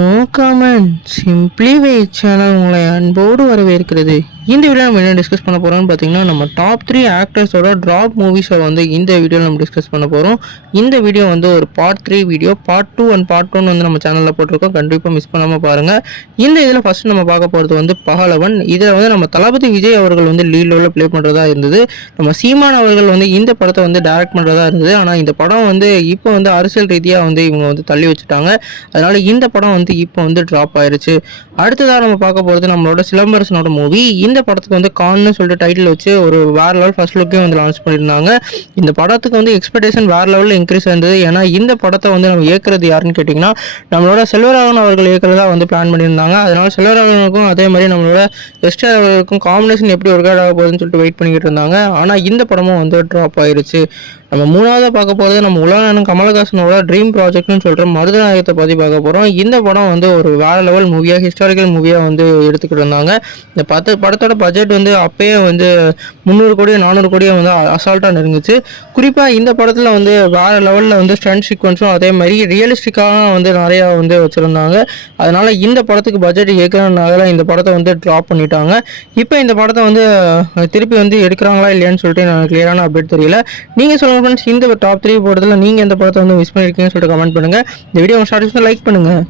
No comment simply wait channel உங்களை அன்போடு வரவேற்கிறது. இந்த வீடியோ நம்ம என்ன டிஸ்கஸ் பண்ண போகிறோம்னு பார்த்தீங்கன்னா, நம்ம டாப் 3 ஆக்டர்ஸோட ட்ராப் மூவிஸை வந்து இந்த வீடியோவில் நம்ம டிஸ்கஸ் பண்ண போகிறோம். இந்த வீடியோ வந்து ஒரு part 3 video, part 2 and part 1 வந்து நம்ம சேனலில் போட்டிருக்கோம். கண்டிப்பாக மிஸ் பண்ணாமல் பாருங்கள். இந்த இதில் ஃபஸ்ட்டு நம்ம பார்க்க போகிறது வந்து பகலவன். இதில் வந்து நம்ம தளபதி விஜய் அவர்கள் வந்து லீட் ரோலில் ப்ளே பண்ணுறதா இருந்தது. நம்ம சீமான் அவர்கள் வந்து இந்த படத்தை வந்து டைரக்ட் பண்ணுறதா இருந்தது. ஆனால் இந்த படம் வந்து இப்போ வந்து அரசியல் ரீதியாக வந்து இவங்க வந்து தள்ளி வச்சுட்டாங்க. அதனால் இந்த படம் வந்து இப்போ வந்து ட்ராப் ஆயிருச்சு. அடுத்ததாக நம்ம பார்க்க போகிறது நம்மளோட சிலம்பரசனோட மூவி. இந்த படத்துக்கு வந்து கான்னு சொல்லிட்டு டைட்டில் வச்சு ஒரு வேற லெவல் ஃபர்ஸ்ட் லுக்கே வந்து லான்ச் பண்ணியிருந்தாங்க. இந்த படத்துக்கு வந்து எக்ஸ்பெக்டேஷன் வேற லெவலில் இன்க்ரீஸ் ஆயிருந்தது. ஏன்னா இந்த படத்தை வந்து நம்ம இயக்குறது யாருன்னு கேட்டிங்கன்னா, நம்மளோட செல்வராகவன் அவர்கள் இயக்குறதா வந்து பிளான் பண்ணியிருந்தாங்க. அதனால செல்வராகவனுக்கும் அதே மாதிரி நம்மளோட எஸ்டிஆர் அவர்களுக்கும் காம்பினேஷன் எப்படி ஒர்க் அவுட் ஆக போகுதுன்னு சொல்லிட்டு வெயிட் பண்ணிக்கிட்டு இருந்தாங்க. ஆனால் இந்த படமும் வந்து ட்ராப் ஆயிருச்சு. நம்ம மூணாவதாக பார்க்க போகிறது நம்ம உலகநாயகன் கமலஹாசனோட ட்ரீம் ப்ராஜெக்ட்னு சொல்கிற மருதநாயகத்தை பற்றி பார்க்க போகிறோம். இந்த படம் வந்து ஒரு வேற லெவல் மூவியாக, ஹிஸ்டாரிக்கல் மூவியாக வந்து எடுத்துக்கிட்டு இருந்தாங்க. இந்த படத்தோட பட்ஜெட் வந்து அப்பயே வந்து 300 கோடி 400 கோடியை வந்து அசால்ட்டாக நெருங்குச்சு. குறிப்பாக இந்த படத்தில் வந்து வேற லெவலில் வந்து ஸ்டண்ட் சீக்வன்ஸும் அதே மாதிரி ரியலிஸ்டிக்காக வந்து நிறையா வந்து வச்சுருந்தாங்க. அதனால் இந்த படத்துக்கு பட்ஜெட் ஏற்கனவே இந்த படத்தை வந்து ட்ராப் பண்ணிட்டாங்க. இப்போ இந்த படத்தை வந்து திருப்பி வந்து எடுக்கிறாங்களா இல்லையான்னு சொல்லிட்டு எனக்கு கிளியரான அப்டேட் தெரியல. நீங்கள் சொல்லுங்கள் ஃப்ரெண்ட்ஸ், இந்த டாப் 3 போடுறதுல நீங்கள் எந்த படத்தை வந்து மிஸ் பண்ணியிருக்கீங்கன்னு சொல்லிட்டு கமெண்ட் பண்ணுங்கள். இந்த வீடியோ ஸ்டார்ட் லைக் பண்ணுங்கள்.